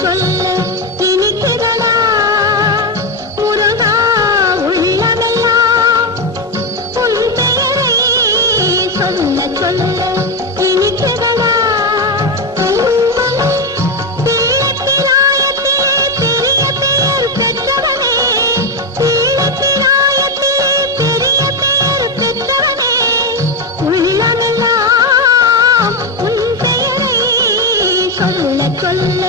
சொல்ல இனிக்கிறதா முருகா உள்ளமெல்லாம் உன் பெயரை சொல்ல சொல்ல இனிக்கிறதா தீளத்திராயத்திலே பெரிய பெயர் பெற்றவனே தீளத்திராயத்திலே பெரிய பெயர் பெற்றவனே உள்ளமெல்லாம் உன் பெயரை சொல்ல சொல்ல